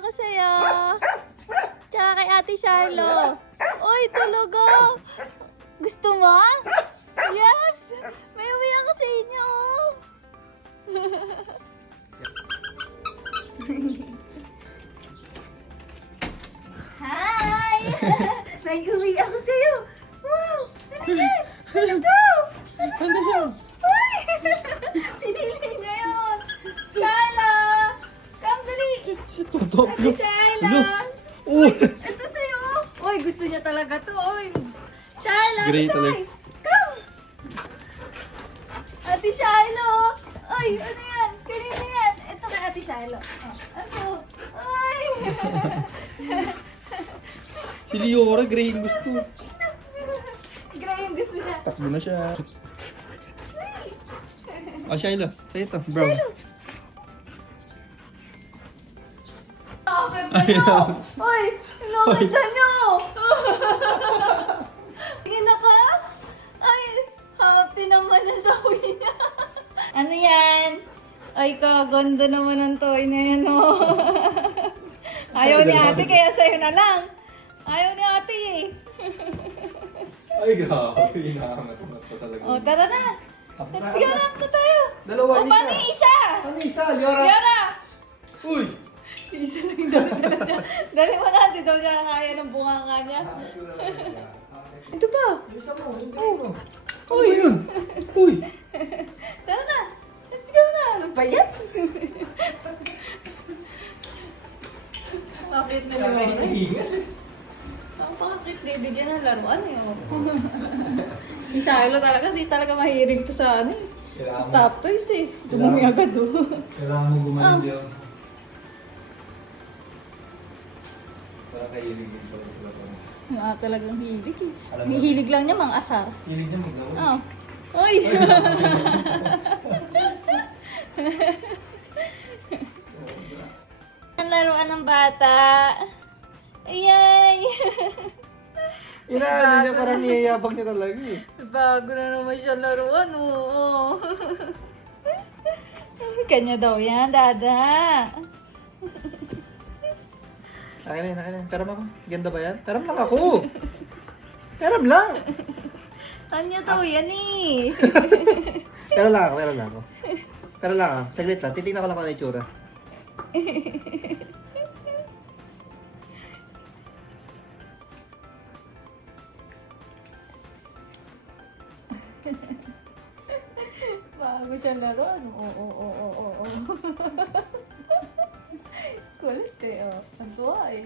ako sa'yo. Tsaka kay Ate Charlo. Uy, tulog oh. Gusto mo? Yes! May uwi ako sa inyo oh. Hi! May uwi ako sa'yo. Wow! Ano yan? Ano to? Ano to? Uy! Pinili niya yun. Shyla! Come dali! Ate Shyla! Uy! Ito sa'yo. Uy, gusto niya talaga to. Uy! Shyla! Great Shy! talaga. Come! Ate Shyla! Uy, ano yan? Kanina yan. Ito kay Ate Shyla. Oh, ano? Uy! Si Liora, gray yung gusto. Gray yung gusto niya. Takbo na siya. Oh, Shiloh. Sa'yo ito, brown. Bakit ba nyo? Uy! Bakit ba nyo? Tingin na ka? Ay! Happy naman na sa uwi niya. Ano yan? Ay, kaganda naman ang toy na yan, oh. Ayaw ni ate, kaya sa'yo na lang. Ayaw ni ate, eh. Ay, grabe. Hinahangat-hangat pa talaga. Oh, tara na. Let's go na po tayo. Dalawa, O, paano yung isa? Ano isa, Liora? Yara! Uy! Isa lang dala. Dali mo natin daw siya kaya ng bunganga niya. Ito pa. Isa mo, hindi mo. Uy! Ano yun? Uy! Tara na. Let's go na. Ano ba yan? Bakit na naman? Ang bakit bibigyan ng laruan eh. Yung Shiloh talaga, di talaga mahilig to sa ano eh. Sa stop toys eh. Dumumi agad oh. Kailangan mo gumaling yun. Para kahilig yung pala sila pa. Nga talagang hilig eh. Alam mo- Ang hilig lang niya mga asar. Hilig niya magawa. Oh. Uy! Ang laruan ng bata. Ayay! Inaano niya, parang niyayabang niya talaga eh. Bago na naman siya laruan, oo. Kanya daw yan, dada. Akin na. Peram ako. Ganda ba yan? Peram lang ako. Peram lang. Kanya daw yan eh. Peram lang ako. Pero lang ah. Saglit lang. Titignan ko lang kung ano yung itsura. Bago siya laruan. Oo. Kulit eh, oh. Ang tuwa eh.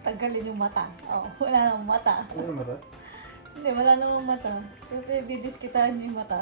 Tagalin yung mata. Oh, wala nang mata. Ano ba ito? Hindi, wala namang mata. Pero didiskitahan niyo yung mata.